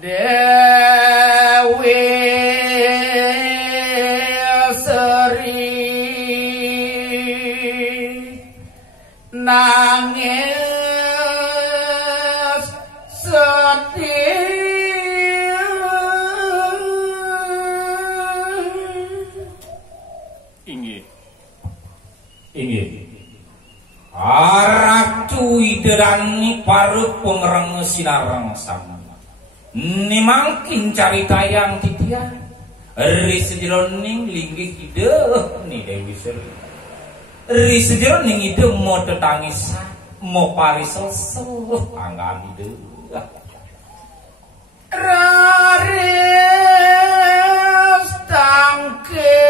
Dewi Seri nangis sedih inggih Ratu iderani parupung reng sinareng sama ni mangkin carita yang titian risedironing linggih ide ni Dewi Seri risedironing ide mau tetangisan mau parisel anggan ide raris tangke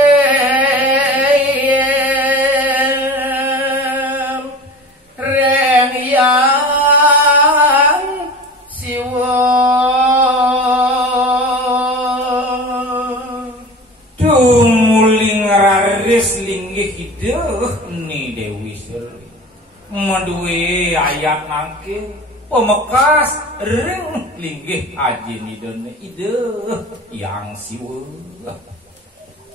ni Dewi Seri maduwe ayat nangke pemekas ring linggih aji ni dene ide yang siwa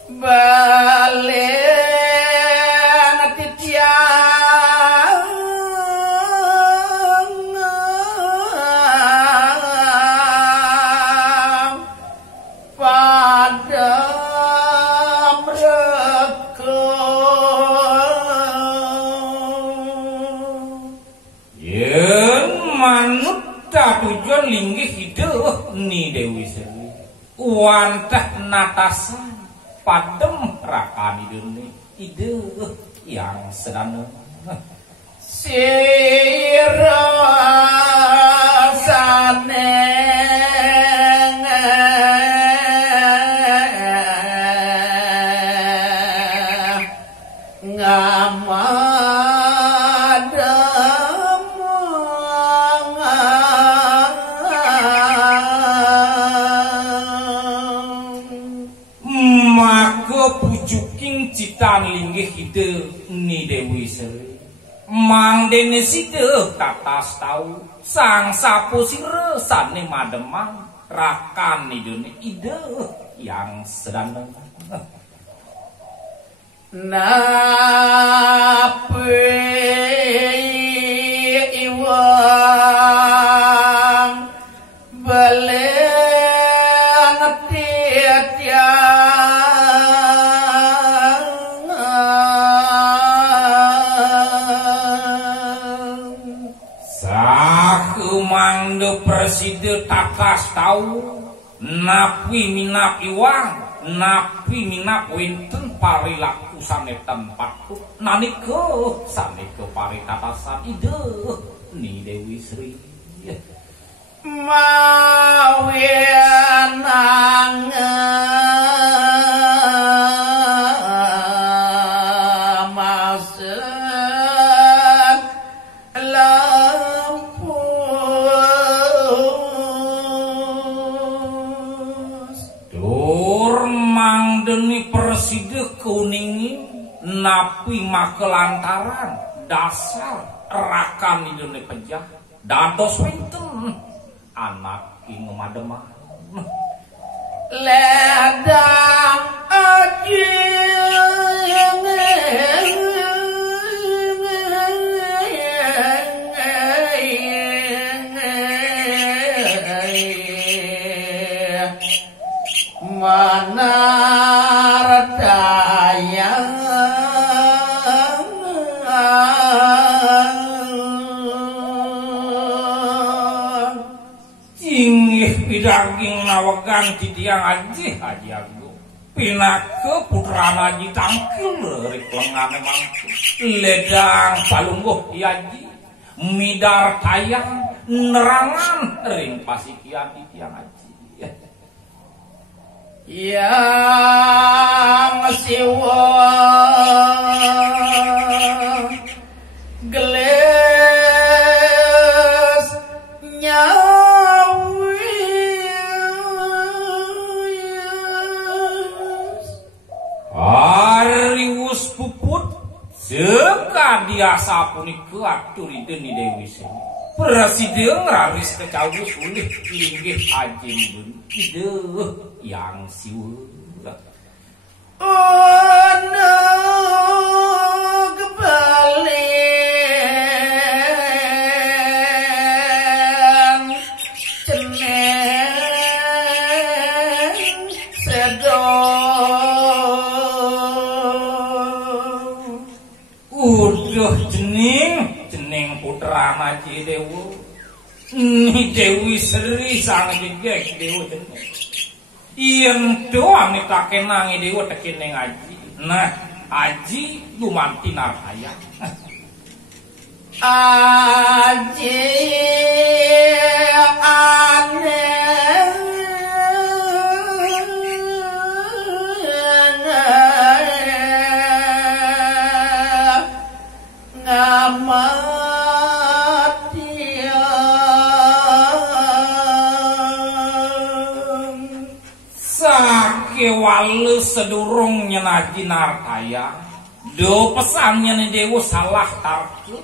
balen titiang pada tujuan linggih hidup ni Dewi Seri wantah natasan padem rakani dene ide yang sedana sirasane citan linggih ide ni Dewi Seri mang dene side katas tau sang sapu sire sane mademang rakan ni dene ide yang sedang nape iwang belen tiatian mangdo preside takas tau napi minap iwang napi minap winten parilaku sane tempatku nanika sane paritatasan ide ni Dewi Seri mawenang kuningin napi makelantaran dasar rakan idune pejah dados winten anak ing mademah ledang aji mana daging nawagan titiang aji agung pinake putrana aji tangkil rik lengane mangku ledang palungguh iaji midar tayang nerangan ring pasikian titiang aji yang siwa geles puput seka dia sapunika atur ide ni Dewi Seri Presiden raris kecawus ulih linggih ajin ide yang siwur. Ono kebalen ceneng sedo udah jeneng putra Maji Dewo ni Dewi Sri sang gegek Dewo jeneng yen doang takenange Dewo tekene ngaji nah aji lumanti naraya aji walu sedurung nyenaji narkaya do pesannya nih Dewo salah tarku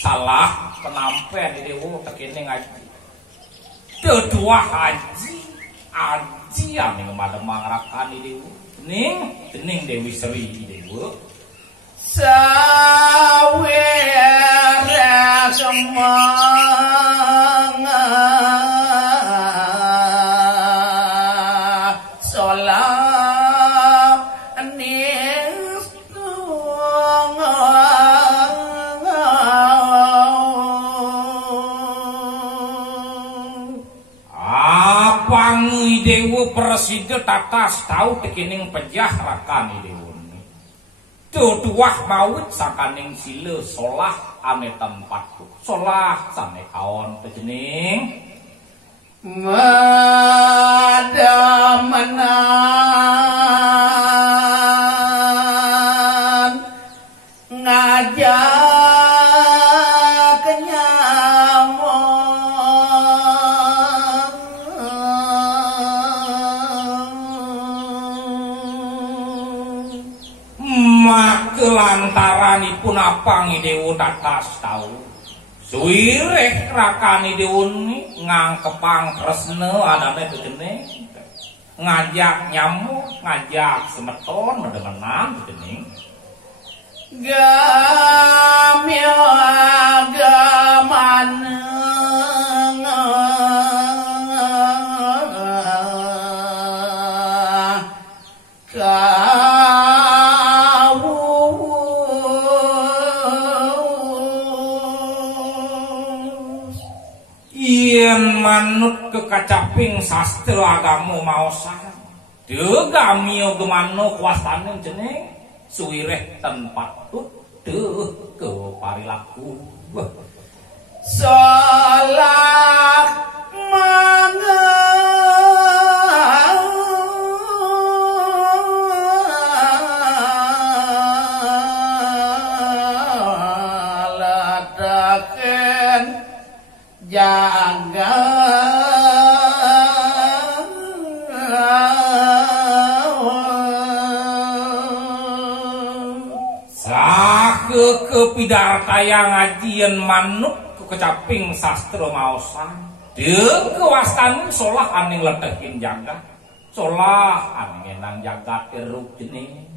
salah penampe nih Dewo tekene ngaji kedua haji yang ngemademang rakani Dewo dening Dewi Sri Dewo sawere semanga Dewo presiden tatas tahu tekening pejah rakani Dewo tuduah maut sakaning sile solah ane tempatku solah sane kaon tejening madamenan ngajak kelantaranipun apangi Dewo tatas tahu suwireh rakani Dewo ngangkepang kresna adane tegening ngajak nyamuk ngajak semeton medemenan tegening gamya gamana manut kekacaping sastra agama maosan degamio gemano kuastane jeneng suwireh tempat tut ke parilaku salak mangaladaken jaga kepidartaya ngajian manuk kecaping sastra maosan de kewastan solah aning letehin jagat solah aning enang jagat teruk jening